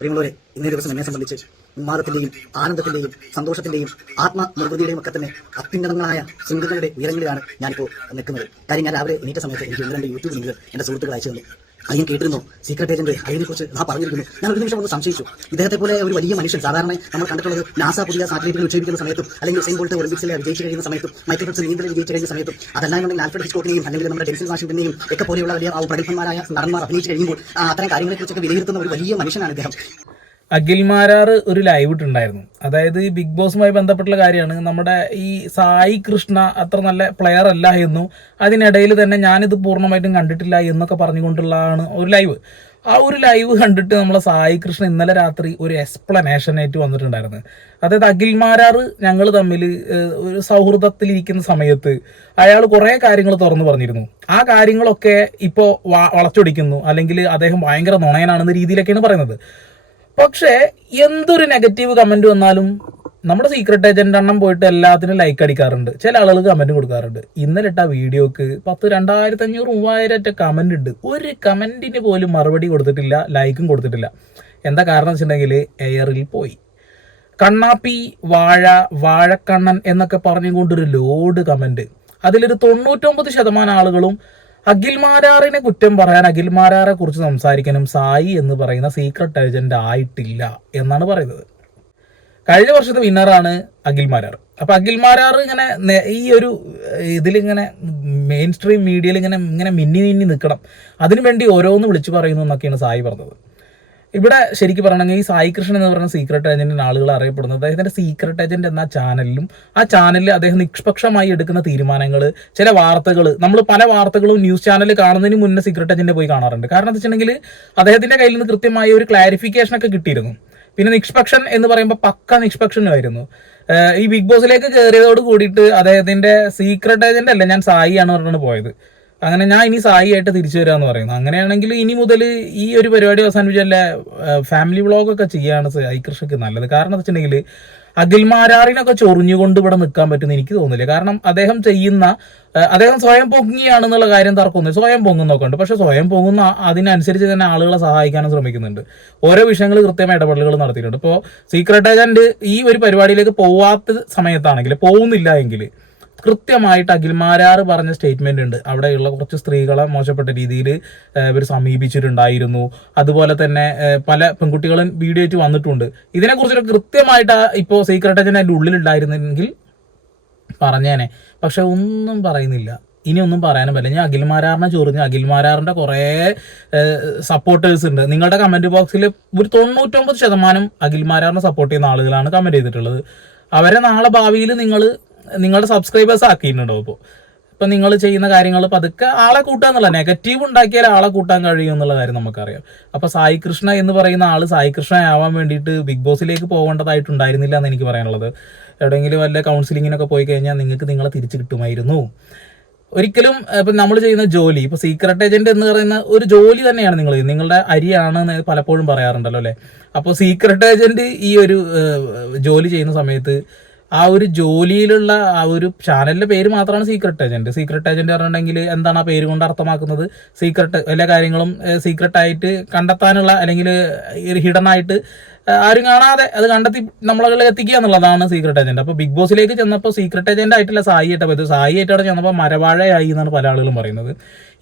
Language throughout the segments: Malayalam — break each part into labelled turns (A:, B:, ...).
A: പ്രിയമുള്ളവരെ ഇന്നേ ദിവസം എന്നെ സംബന്ധിച്ച് ഉന്മാദത്തിന്റെയും ആനന്ദത്തിന്റെയും സന്തോഷത്തിന്റെയും ആത്മനിർവൃതിയുടെയും ഒക്കെ തന്നെ അത്യുന്നതങ്ങളായ ശൃംഖലകളുടെ ഉയരങ്ങളിലാണ് ഞാനിപ്പോൾ നിൽക്കുന്നത്. കാര്യം ഞാൻ രാവിലെ എണീറ്റ സമയത്ത് എനിക്ക് ഒന്ന് രണ്ട് യൂട്യൂബ് ലിങ്കുകൾ എന്റെ സുഹൃത്തുക്കൾ അയച്ചു തന്നു. അത് ഞാൻ കേട്ടിരുന്നു സീക്രട്ട് ഏജന്റ് അയ്യനെ കുറിച്ച് ആ പറഞ്ഞിരിക്കുന്നു ഞാൻ ഒരു നിമിഷം ഒന്ന് സംശയിച്ചു. ഇദ്ദേഹത്തെ പോലെ ഒരു വലിയ മനുഷ്യൻ സാധാരണ നമ്മൾ കണ്ടിട്ടുള്ളത് നാസ പുതിയ സാറ്റലൈറ്റുകൾ വിക്ഷേപിക്കുന്ന സമയത്തും അല്ലെങ്കിൽ സെയിം പോലത്തെ ഒളിമ്പിക്സിലെ വിജയിച്ചു കഴിയുന്ന സമയത്തും മൈക്കിൾ ഫിലിപ്സ് നീന്തൽ വിജയിച്ചു കഴിയുന്ന സമയത്തും അതല്ലാന്നുണ്ടെങ്കിൽ ആൽഫ്രഡ് ഹിസ്കോക്കിനെയും അല്ലെങ്കിൽ നമ്മുടെ ഡെൻസിൽ വാഷിംഗ്ടനെയും ഒക്കെ പോലെയുള്ള വലിയ പ്രഗത്ഭന്മാരായ നടന്മാർ അഭിനയിച്ചു കഴിയുമ്പോൾ അത്തരം കാര്യങ്ങളെക്കുറിച്ചൊക്കെ വിലയിരുത്തുന്ന ഒരു വലിയ മനുഷ്യനാണ് ഇദ്ദേഹം.
B: അഖിൽ മാരാർ ഒരു ലൈവ് ഇട്ടുണ്ടായിരുന്നു അതായത് ഈ ബിഗ് ബോസുമായി ബന്ധപ്പെട്ടുള്ള കാര്യമാണ്. നമ്മുടെ ഈ സായി കൃഷ്ണ അത്ര നല്ല പ്ലെയർ അല്ല എന്നും അതിനിടയിൽ തന്നെ ഞാനിത് പൂർണമായിട്ടും കണ്ടിട്ടില്ല എന്നൊക്കെ പറഞ്ഞുകൊണ്ടുള്ളതാണ് ഒരു ലൈവ് ആ ഒരു ലൈവ് കണ്ടിട്ട് നമ്മളെ സായി കൃഷ്ണ ഇന്നലെ രാത്രി ഒരു എക്സ്പ്ലനേഷൻ ആയിട്ട് വന്നിട്ടുണ്ടായിരുന്നു. അതായത് അഖിൽ മാരാർ ഞങ്ങൾ തമ്മിൽ ഒരു സൗഹൃദത്തിലിരിക്കുന്ന സമയത്ത് അയാൾ കുറേ കാര്യങ്ങൾ തുറന്നു പറഞ്ഞിരുന്നു. ആ കാര്യങ്ങളൊക്കെ ഇപ്പോൾ വളച്ചൊടിക്കുന്നു. അല്ലെങ്കിൽ അദ്ദേഹം ഭയങ്കര നുണയനാണെന്ന രീതിയിലൊക്കെയാണ് പറയുന്നത്. പക്ഷേ എന്തൊരു നെഗറ്റീവ് കമന്റ് വന്നാലും നമ്മുടെ സീക്രട്ട് ഏജന്റ് എണ്ണം പോയിട്ട് എല്ലാത്തിനും ലൈക്ക് അടിക്കാറുണ്ട്. ചില ആളുകൾ കമന്റ് കൊടുക്കാറുണ്ട്. ഇന്നലെ ഇട്ട വീഡിയോക്ക് പത്ത് രണ്ടായിരത്തി അഞ്ഞൂറ് മൂവായിരം ഒറ്റ കമന്റ് ഉണ്ട്. ഒരു കമന്റിന് പോലും മറുപടി കൊടുത്തിട്ടില്ല ലൈക്കും കൊടുത്തിട്ടില്ല. എന്താ കാരണം വെച്ചിട്ടുണ്ടെങ്കിൽ എയറിൽ പോയി. കണ്ണാപ്പി വാഴ വാഴക്കണ്ണൻ എന്നൊക്കെ പറഞ്ഞുകൊണ്ടൊരു ലോഡ് കമന്റ് അതിലൊരു തൊണ്ണൂറ്റൊമ്പത് ശതമാനം ആളുകളും അഖിൽമാരാറിനെ കുറ്റം പറയാൻ അഖിൽ മാരാറെ കുറിച്ച് സംസാരിക്കാനും സായി എന്ന് പറയുന്ന സീക്രട്ട് ഏജന്റ് ആയിട്ടില്ല എന്നാണ് പറയുന്നത്. കഴിഞ്ഞ വർഷത്തെ വിന്നറാണ് അഖിൽ മാരാർ. അപ്പൊ അഖിൽ മാരാർ ഇങ്ങനെ ഈ ഒരു ഇതിലിങ്ങനെ മെയിൻ സ്ട്രീം മീഡിയയിൽ ഇങ്ങനെ ഇങ്ങനെ മിന്നി മിന്നി നിൽക്കണം അതിനുവേണ്ടി ഓരോന്ന് വിളിച്ചു പറയുന്നു എന്നൊക്കെയാണ് സായി പറഞ്ഞത്. ഇവിടെ ശരിക്കും പറയണമെങ്കിൽ ഈ സായി കൃഷ്ണൻ എന്ന് പറയുന്ന സീക്രട്ട് ഏജന്റിന് ആളുകൾ അറിയപ്പെടുന്നത് അദ്ദേഹത്തിന്റെ സീക്രട്ട് ഏജന്റ് എന്ന ചാനലിലും ആ ചാനലിൽ അദ്ദേഹം നിഷ്പക്ഷമായി എടുക്കുന്ന തീരുമാനങ്ങൾ ചില വാർത്തകൾ നമ്മൾ പല വാർത്തകളും ന്യൂസ് ചാനലിൽ കാണുന്നതിന് മുന്നേ സീക്രട്ട് ഏജന്റ് പോയി കാണാറുണ്ട്. കാരണം എന്താ വെച്ചിട്ടുണ്ടെങ്കിൽ അദ്ദേഹത്തിന്റെ കയ്യിൽ നിന്ന് കൃത്യമായ ഒരു ക്ലാരിഫിക്കേഷൻ ഒക്കെ കിട്ടിയിരുന്നു. പിന്നെ നിഷ്പക്ഷൻ എന്ന് പറയുമ്പോൾ പക്ക നിഷ്പക്ഷനുമായിരുന്നു. ഈ ബിഗ് ബോസിലേക്ക് കയറിയതോട് കൂടിയിട്ട് അദ്ദേഹത്തിന്റെ സീക്രട്ട് ഏജന്റ് അല്ല ഞാൻ സായി ആണ് പറഞ്ഞാണ് പോയത്. അങ്ങനെ ഞാൻ ഇനി സായി ആയിട്ട് തിരിച്ചു വരാന്ന് പറയുന്നു. അങ്ങനെയാണെങ്കിൽ ഇനി മുതൽ ഈ ഒരു പരിപാടി അവസാനിപ്പിച്ചല്ല ഫാമിലി വ്ളോഗൊക്കെ ചെയ്യാണ് സായി കൃഷിക്ക് നല്ലത്. കാരണം എന്താ വെച്ചിട്ടുണ്ടെങ്കിൽ അഖിൽമാരാറിനൊക്കെ ചൊറിഞ്ഞുകൊണ്ട് ഇവിടെ നിൽക്കാൻ പറ്റുമെന്ന് എനിക്ക് തോന്നുന്നില്ല. കാരണം അദ്ദേഹം ചെയ്യുന്ന അദ്ദേഹം സ്വയം പൊങ്ങിയാണെന്നുള്ള കാര്യം തർക്കമൊന്നും സ്വയം പൊങ്ങുന്നൊക്കെ ഉണ്ട്. പക്ഷെ സ്വയം പൊങ്ങുന്ന അതിനനുസരിച്ച് തന്നെ ആളുകളെ സഹായിക്കാനും ശ്രമിക്കുന്നുണ്ട്. ഓരോ വിഷയങ്ങൾ കൃത്യമായ ഇടപെടലുകൾ നടത്തിയിട്ടുണ്ട്. ഇപ്പോൾ സീക്രട്ട് ഏജന്റ് ഈ ഒരു പരിപാടിയിലേക്ക് പോവാത്ത സമയത്താണെങ്കിൽ പോകുന്നില്ല എങ്കിൽ കൃത്യമായിട്ട് അഖിൽമാരാർ പറഞ്ഞ സ്റ്റേറ്റ്മെന്റ് ഉണ്ട്. അവിടെയുള്ള കുറച്ച് സ്ത്രീകളെ മോശപ്പെട്ട രീതിയിൽ ഇവർ സമീപിച്ചിട്ടുണ്ടായിരുന്നു. അതുപോലെ തന്നെ പല പെൺകുട്ടികളും വീഡിയോ ആയിട്ട് വന്നിട്ടുണ്ട്. ഇതിനെക്കുറിച്ചൊക്കെ കൃത്യമായിട്ട് ഇപ്പോൾ സീക്രട്ട് ഏജന്റ് അതിന്റെ ഉള്ളിലുണ്ടായിരുന്നെങ്കിൽ പറഞ്ഞേനെ. പക്ഷെ ഒന്നും പറയുന്നില്ല. ഇനി ഒന്നും പറയാനും പറ്റില്ല. ഞാൻ അഖിൽമാരാറിനെ ചൊറിഞ്ഞ് അഖിൽമാരാറിന്റെ കുറേ സപ്പോർട്ടേഴ്സ് ഉണ്ട്. നിങ്ങളുടെ കമന്റ് ബോക്സിൽ ഒരു തൊണ്ണൂറ്റൊമ്പത് ശതമാനം അഖിൽമാരാറിനെ സപ്പോർട്ട് ചെയ്യുന്ന ആളുകളാണ് കമന്റ് ചെയ്തിട്ടുള്ളത്. അവരെ നാളെ ഭാവിയിൽ നിങ്ങൾ നിങ്ങളുടെ സബ്സ്ക്രൈബേഴ്സ് ആക്കിയിട്ടുണ്ടാവും ഇപ്പോൾ ഇപ്പം നിങ്ങൾ ചെയ്യുന്ന കാര്യങ്ങൾ പതുക്കെ ആളെ കൂട്ടുക എന്നുള്ള നെഗറ്റീവ് ഉണ്ടാക്കിയാൽ ആളെ കൂട്ടാൻ കഴിയും എന്നുള്ള കാര്യം നമുക്കറിയാം. അപ്പോൾ സായി കൃഷ്ണ എന്ന് പറയുന്ന ആൾ സായി കൃഷ്ണ ആവാൻ വേണ്ടിയിട്ട് ബിഗ് ബോസിലേക്ക് പോകേണ്ടതായിട്ടുണ്ടായിരുന്നില്ല എന്ന് എനിക്ക് പറയാനുള്ളത്. എവിടെയെങ്കിലും വല്ല കൗൺസിലിങ്ങിനൊക്കെ പോയി കഴിഞ്ഞാൽ നിങ്ങൾക്ക് നിങ്ങളെ തിരിച്ചു കിട്ടുമായിരുന്നു. ഒരിക്കലും ഇപ്പം നമ്മൾ ചെയ്യുന്ന ജോലി ഇപ്പോൾ സീക്രട്ട് ഏജന്റ് എന്ന് പറയുന്ന ഒരു ജോലി തന്നെയാണ് നിങ്ങൾ നിങ്ങളുടെ അരിയാണ് എന്ന് പലപ്പോഴും പറയാറുണ്ടല്ലോ അല്ലേ? അപ്പോൾ സീക്രട്ട് ഏജന്റ് ഈ ഒരു ജോലി ചെയ്യുന്ന സമയത്ത് ആ ഒരു ജോലിയിലുള്ള ആ ഒരു ചാനലിന്റെ പേര് മാത്രമാണ് സീക്രട്ട് ഏജന്റ് സീക്രട്ട് ഏജന്റ് പറഞ്ഞിട്ടുണ്ടെങ്കിൽ എന്താണ് ആ പേര് കൊണ്ട് അർത്ഥമാക്കുന്നത്? സീക്രട്ട് എല്ലാ കാര്യങ്ങളും സീക്രട്ടായിട്ട് കണ്ടെത്താനുള്ള അല്ലെങ്കിൽ ഹിഡൻ ആയിട്ട് ആരും കാണാതെ അത് കണ്ടെത്തി നമ്മളെ എത്തിക്കുക എന്നുള്ളതാണ് സീക്രട്ട് ഏജന്റ് അപ്പോൾ ബിഗ് ബോസിലേക്ക് ചെന്നപ്പോൾ സീക്രട്ട് ഏജന്റ് ആയിട്ടുള്ള സായി ആയിട്ട് പോയത് സായി ആയിട്ട് അവിടെ ചെന്നപ്പോൾ മരവാഴയായി എന്നാണ് പല ആളുകളും പറയുന്നത്.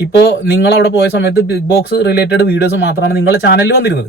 B: ഇപ്പോൾ നിങ്ങൾ അവിടെ പോയ സമയത്ത് ബിഗ് ബോക്സ് റിലേറ്റഡ് വീഡിയോസ് മാത്രമാണ് നിങ്ങളുടെ ചാനലിൽ വന്നിരുന്നത്.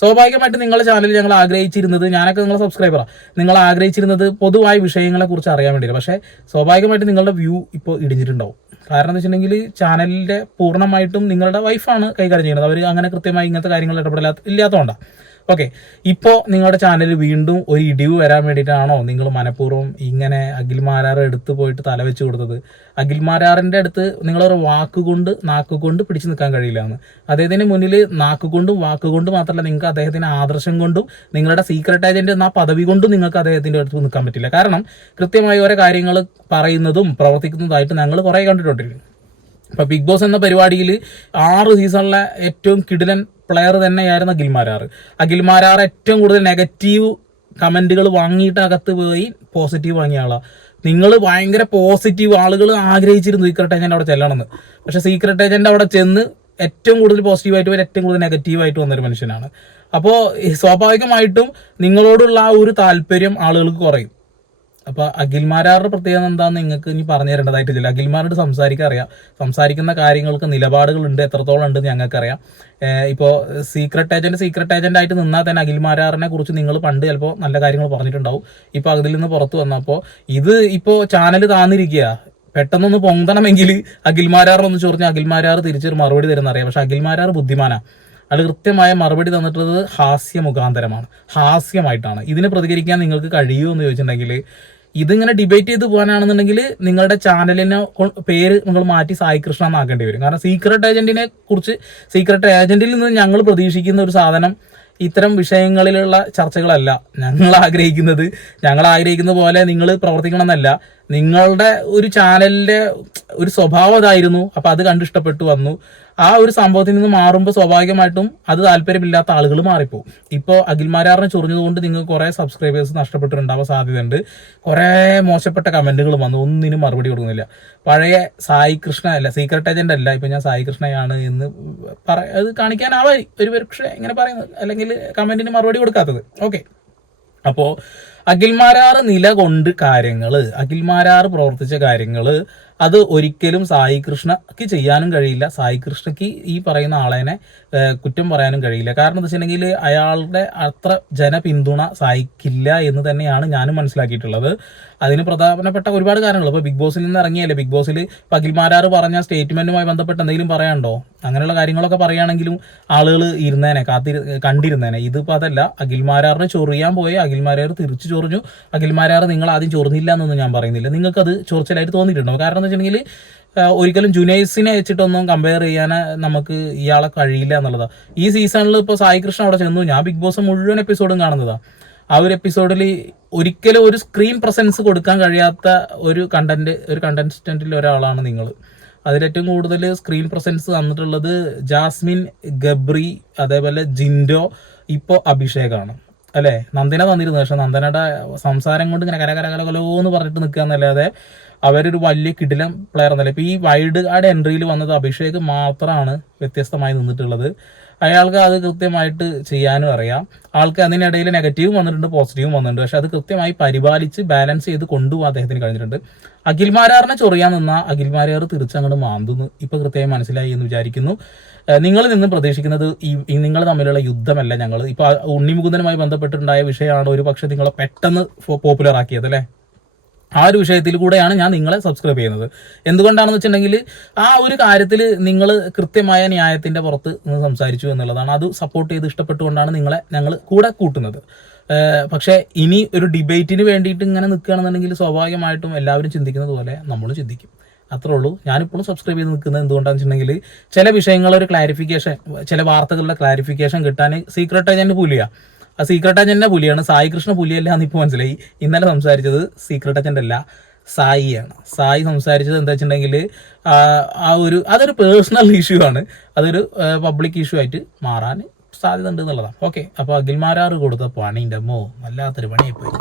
B: സ്വാഭാവികമായിട്ട് നിങ്ങളുടെ ചാനലിൽ ഞങ്ങൾ ആഗ്രഹിച്ചിരുന്നത് ഞാനൊക്കെ നിങ്ങളെ സബ്സ്ക്രൈബറാണ് നിങ്ങൾ ആഗ്രഹിച്ചിരുന്നത് പൊതുവായ വിഷയങ്ങളെ കുറിച്ച് അറിയാൻ വേണ്ടിയിട്ട് പക്ഷേ സ്വാഭാവികമായിട്ട് നിങ്ങളുടെ വ്യൂ ഇപ്പോൾ ഇടിഞ്ഞിട്ടുണ്ടാവും. കാരണം എന്ന് വെച്ചിട്ടുണ്ടെങ്കിൽ ചാനലിന്റെ പൂർണമായിട്ടും നിങ്ങളുടെ വൈഫാണ് കൈകാര്യം ചെയ്യുന്നത്. അവർ അങ്ങനെ കൃത്യമായി ഇങ്ങനത്തെ കാര്യങ്ങൾ ഇടപെടില്ലാത്ത ഇല്ലാത്തതുകൊണ്ടാണ് ഓക്കെ ഇപ്പോൾ നിങ്ങളുടെ ചാനൽ വീണ്ടും ഒരു ഇടിവ് വരാൻ വേണ്ടിയിട്ടാണോ നിങ്ങൾ മനഃപൂർവം ഇങ്ങനെ അഖിൽമാരാർ എടുത്ത് പോയിട്ട് തലവെച്ച് കൊടുത്തത്? അഖിൽമാരാറിന്റെ അടുത്ത് നിങ്ങളൊരു വാക്കുകൊണ്ട് നാക്കുകൊണ്ട് പിടിച്ചു നിൽക്കാൻ കഴിയില്ല എന്ന്. അദ്ദേഹത്തിന് മുന്നിൽ നാക്കുകൊണ്ടും വാക്കുകൊണ്ടും മാത്രമല്ല നിങ്ങൾക്ക് അദ്ദേഹത്തിന്റെ ആദർശം കൊണ്ടും നിങ്ങളുടെ സീക്രട്ട് ഏജന്റ് എന്ന പദവി കൊണ്ടും നിങ്ങൾക്ക് അദ്ദേഹത്തിന്റെ അടുത്ത് നിൽക്കാൻ പറ്റില്ല. കാരണം കൃത്യമായി ഓരോ കാര്യങ്ങൾ പറയുന്നതും പ്രവർത്തിക്കുന്നതായിട്ട് ഞങ്ങൾ കുറേ കണ്ടിട്ടുണ്ട് ഇപ്പൊ ബിഗ് ബോസ് എന്ന പരിപാടിയിൽ ആറ് സീസണിലെ ഏറ്റവും കിടിലൻ പ്ലെയർ തന്നെയായിരുന്നു അഖിൽമാരാർ അഖിൽമാരാർ ഏറ്റവും കൂടുതൽ നെഗറ്റീവ് കമന്റുകൾ വാങ്ങിയിട്ട് അകത്ത് പോയി പോസിറ്റീവ് വാങ്ങിയ ആളാണ് നിങ്ങൾ ഭയങ്കര പോസിറ്റീവ് ആളുകൾ ആഗ്രഹിച്ചിരുന്നു സീക്രട്ട് ഏജന്റ് അവിടെ ചെല്ലണമെന്ന്. പക്ഷെ സീക്രട്ട് ഏജന്റ് അവിടെ ചെന്ന് ഏറ്റവും കൂടുതൽ പോസിറ്റീവായിട്ട് വരും ഏറ്റവും കൂടുതൽ നെഗറ്റീവായിട്ട് വന്നൊരു മനുഷ്യനാണ്. അപ്പോൾ സ്വാഭാവികമായിട്ടും നിങ്ങളോടുള്ള ആ ഒരു താല്പര്യം ആളുകൾക്ക് കുറയും. അപ്പൊ അഖിൽമാരാറുടെ പ്രത്യേകത എന്താണെന്ന് നിങ്ങൾക്ക് ഇനി പറഞ്ഞു തരേണ്ടതായിട്ടില്ല അഖിൽമാരോട് സംസാരിക്കാൻ അറിയാം. സംസാരിക്കുന്ന കാര്യങ്ങൾക്ക് നിലപാടുകളുണ്ട് എത്രത്തോളം ഉണ്ട് ഞങ്ങൾക്കറിയാം. ഇപ്പോൾ സീക്രട്ട് ഏജന്റ് സീക്രട്ട് ഏജന്റ് ആയിട്ട് നിന്നാൽ തന്നെ അഖിൽമാരാറിനെ കുറിച്ച് നിങ്ങൾ പണ്ട് ചിലപ്പോൾ നല്ല കാര്യങ്ങൾ പറഞ്ഞിട്ടുണ്ടാവും. ഇപ്പോൾ അതിൽ നിന്ന് പുറത്തു വന്നപ്പോൾ ഇത് ഇപ്പോൾ ചാനൽ താന്നിരിക്കുക പെട്ടെന്നൊന്ന് പൊന്തണമെങ്കിൽ അഖിൽമാരാറിനൊന്ന് ചോദിച്ചാൽ അഖിൽമാരാർ തിരിച്ചൊരു മറുപടി തരുന്ന അറിയാം. പക്ഷെ അഖിൽമാരാർ ബുദ്ധിമാനാണ് അത് കൃത്യമായ മറുപടി തന്നിട്ടുള്ളത് ഹാസ്യ മുഖാന്തരമാണ്. ഹാസ്യമായിട്ടാണ്. ഇതിനെ പ്രതികരിക്കാൻ നിങ്ങൾക്ക് കഴിയുമോ എന്ന് ചോദിച്ചിട്ടുണ്ടെങ്കിൽ ഇതിങ്ങനെ ഡിബേറ്റ് ചെയ്ത് പോകാനാണെന്നുണ്ടെങ്കിൽ നിങ്ങളുടെ ചാനലിനെ പേര് നിങ്ങൾ മാറ്റി സായി കൃഷ്ണ എന്നാക്കേണ്ടി വരും. കാരണം സീക്രട്ട് ഏജന്റിനെ കുറിച്ച് സീക്രട്ട് ഏജന്റിൽ നിന്ന് ഞങ്ങൾ പ്രതീക്ഷിക്കുന്ന ഒരു സാധനം ഇത്തരം വിഷയങ്ങളിലുള്ള ചർച്ചകളല്ല. ഞങ്ങൾ ആഗ്രഹിക്കുന്നത് ഞങ്ങൾ ആഗ്രഹിക്കുന്ന പോലെ നിങ്ങൾ പ്രവർത്തിക്കണം എന്നല്ല നിങ്ങളുടെ ഒരു ചാനലിന്റെ ഒരു സ്വഭാവം അതായിരുന്നു. അപ്പൊ അത് കണ്ടിഷ്ടപ്പെട്ടു വന്നു. ആ ഒരു സംഭവത്തിൽ നിന്ന് മാറുമ്പോൾ സ്വാഭാവികമായിട്ടും അത് താല്പര്യമില്ലാത്ത ആളുകൾ മാറിപ്പോകും ഇപ്പോൾ അഖിൽമാരാറിനെ ചൊറിഞ്ഞതുകൊണ്ട് നിങ്ങൾ കുറേ സബ്സ്ക്രൈബേഴ്സ് നഷ്ടപ്പെട്ടിട്ടുണ്ടാവാൻ സാധ്യതയുണ്ട്. കുറേ മോശപ്പെട്ട കമന്റുകൾ വന്നു. ഒന്നിനും മറുപടി കൊടുക്കുന്നില്ല. പഴയ സായി കൃഷ്ണ അല്ല സീക്രട്ട് ഏജന്റ് അല്ല. ഇപ്പൊ ഞാൻ സായി കൃഷ്ണയാണ് എന്ന് പറ അത് കാണിക്കാനാവായി ഒരു പക്ഷേ ഇങ്ങനെ പറയുന്നത്. അല്ലെങ്കിൽ കമന്റിന് മറുപടി കൊടുക്കാത്തത്. ഓക്കെ അപ്പോൾ അഖിൽമാരാർ നിലകൊണ്ട് കാര്യങ്ങൾ അഖിൽമാരാർ പ്രവർത്തിച്ച കാര്യങ്ങൾ അത് ഒരിക്കലും സായി കൃഷ്ണക്ക് ചെയ്യാനും കഴിയില്ല. സായി കൃഷ്ണയ്ക്ക് ഈ പറയുന്ന ആളേനെ കുറ്റം പറയാനും കഴിയില്ല. കാരണം എന്താ വെച്ചിട്ടുണ്ടെങ്കിൽ അയാളുടെ അത്ര ജനപിന്തുണ സായിക്കില്ല എന്ന് തന്നെയാണ് ഞാനും മനസ്സിലാക്കിയിട്ടുള്ളത്. അതിന് പ്രധാനപ്പെട്ട ഒരുപാട് കാരണങ്ങൾ ഇപ്പോൾ ബിഗ് ബോസിൽ നിന്ന് ഇറങ്ങിയല്ലേ? ബിഗ് ബോസിൽ പകിൽമാരാർ പറഞ്ഞ സ്റ്റേറ്റ്മെന്റുമായി ബന്ധപ്പെട്ട് എന്തെങ്കിലും പറയാനുണ്ടോ? അങ്ങനെയുള്ള കാര്യങ്ങളൊക്കെ പറയുകയാണെങ്കിലും ആളുകൾ ഇരുന്നേനെ കാത്തിരി കണ്ടിരുന്നേനെ. ഇതിപ്പോൾ അതല്ല. അഖിൽമാരാറിനെ ചൊറിയാൻ പോയി. അഖിൽമാരാർ തിരിച്ചു ചൊറിഞ്ഞു. അഖിൽമാരാർ നിങ്ങൾ ആദ്യം ചൊറിഞ്ഞില്ല എന്നൊന്നും ഞാൻ പറയുന്നില്ല. നിങ്ങൾക്കത് ചൊറിച്ചിലായിട്ട് തോന്നിയിട്ടുണ്ടോ? കാരണം എന്ന് വെച്ചിട്ടുണ്ടെങ്കിൽ ഒരിക്കലും ജുനൈസിനെ വെച്ചിട്ടൊന്നും കമ്പയർ ചെയ്യാൻ നമുക്ക് ഇയാളെ കഴിയില്ല എന്നുള്ളതാണ് ഈ സീസണിൽ ഇപ്പോൾ സായി കൃഷ്ണ അവിടെ ചെന്നു. ഞാൻ ബിഗ് ബോസ് മുഴുവൻ എപ്പിസോഡും കാണുന്നതാണ് ആ ഒരു എപ്പിസോഡിൽ ഒരിക്കലും ഒരു സ്ക്രീൻ പ്രസൻസ് കൊടുക്കാൻ കഴിയാത്ത ഒരു കണ്ടന്റ് ഒരു കണ്ടസ്റ്റന്റിൽ ഒരാളാണ് നിങ്ങൾ അതിലേറ്റവും കൂടുതൽ സ്ക്രീൻ പ്രസൻസ് തന്നിട്ടുള്ളത് ജാസ്മിൻ ഗബ്രി അതേപോലെ ജിൻഡോ ഇപ്പോൾ അഭിഷേകാണ്. അല്ലേ? നന്ദന തന്നിരുന്നു. പക്ഷെ നന്ദനയുടെ സംസാരം കൊണ്ട് ഇങ്ങനെ കല എന്ന് പറഞ്ഞിട്ട് നിൽക്കുക എന്നല്ലാതെ അവരൊരു വലിയ കിടിലം പ്ലെയർ എന്നല്ല. ഇപ്പൊ ഈ വൈഡ് കാർഡ് എൻട്രിയിൽ വന്നത് അഭിഷേക് മാത്രമാണ് വ്യത്യസ്തമായി നിന്നിട്ടുള്ളത്. അയാൾക്ക് അത് കൃത്യമായിട്ട് ചെയ്യാനും അറിയാം. ആൾക്ക് അതിനിടയിൽ നെഗറ്റീവും വന്നിട്ടുണ്ട് പോസിറ്റീവും വന്നിട്ടുണ്ട്. പക്ഷെ അത് കൃത്യമായി പരിപാലിച്ച് ബാലൻസ് ചെയ്ത് കൊണ്ടുപോകാൻ അദ്ദേഹത്തിന് കഴിഞ്ഞിട്ടുണ്ട്. അഖിൽമാരാറിനെ ചൊറിയാൻ നിന്ന അഖിൽമാരാർ തിരിച്ചങ്ങോട്ട് മാന്തുന്നു. ഇപ്പൊ കൃത്യമായി മനസ്സിലായി എന്ന് വിചാരിക്കുന്നു. നിങ്ങൾ നിന്നും പ്രതീക്ഷിക്കുന്നത് ഈ നിങ്ങൾ തമ്മിലുള്ള യുദ്ധമല്ല ഞങ്ങൾ ഇപ്പൊ ഉണ്ണിമുകുന്ദനുമായി ബന്ധപ്പെട്ടിട്ടുണ്ടായ വിഷയമാണ് ഒരു പക്ഷെ നിങ്ങളെ പെട്ടെന്ന് പോപ്പുലർ ആക്കിയത് അല്ലേ? ആ ഒരു വിഷയത്തിൽ കൂടെയാണ് ഞാൻ നിങ്ങളെ സബ്സ്ക്രൈബ് ചെയ്യുന്നത്. എന്തുകൊണ്ടാണെന്ന് വെച്ചിട്ടുണ്ടെങ്കിൽ ആ ഒരു കാര്യത്തിൽ നിങ്ങൾ കൃത്യമായ ന്യായത്തിന്റെ പുറത്ത് സംസാരിച്ചു എന്നുള്ളതാണ്. അത് സപ്പോർട്ട് ചെയ്ത് ഇഷ്ടപ്പെട്ടുകൊണ്ടാണ് നിങ്ങളെ ഞങ്ങൾ കൂടെ കൂട്ടുന്നത്. പക്ഷേ ഇനി ഒരു ഡിബേറ്റിന് വേണ്ടിയിട്ട് ഇങ്ങനെ നിൽക്കുകയാണെന്നുണ്ടെങ്കിൽ സ്വാഭാവികമായിട്ടും എല്ലാവരും ചിന്തിക്കുന്നത് പോലെ നമ്മൾ ചിന്തിക്കും. അത്രേ ഉള്ളൂ. ഞാനിപ്പോഴും സബ്സ്ക്രൈബ് ചെയ്ത് നിൽക്കുന്നത് എന്തുകൊണ്ടാണെന്ന് വെച്ചിട്ടുണ്ടെങ്കിൽ ചില വിഷയങ്ങളൊരു ക്ലാരിഫിക്കേഷൻ ചില വാർത്തകളുടെ ക്ലാരിഫിക്കേഷൻ കിട്ടാൻ സീക്രട്ടായി ഞാൻ പുലിയാ ആ സീക്രട്ട് അച്ഛന്റെ പുലിയാണ്. സായി കൃഷ്ണ പുലിയല്ല എന്ന് ഇപ്പോൾ മനസ്സിലായി. ഇന്നലെ സംസാരിച്ചത് സീക്രട്ട് അച്ഛന്റെ അല്ല സായിയാണ്. സായി സംസാരിച്ചത് എന്താ വെച്ചിട്ടുണ്ടെങ്കിൽ ആ ഒരു അതൊരു പേഴ്സണൽ ഇഷ്യൂ ആണ്. അതൊരു പബ്ലിക് ഇഷ്യൂ ആയിട്ട് മാറാൻ സാധ്യത ഉണ്ട് എന്നുള്ളതാണ് ഓക്കെ അപ്പോൾ അഖിൽമാരാറ് കൊടുത്ത പണിന്റെ അമ്മോ വല്ലാത്തൊരു പണിയായിപ്പോയി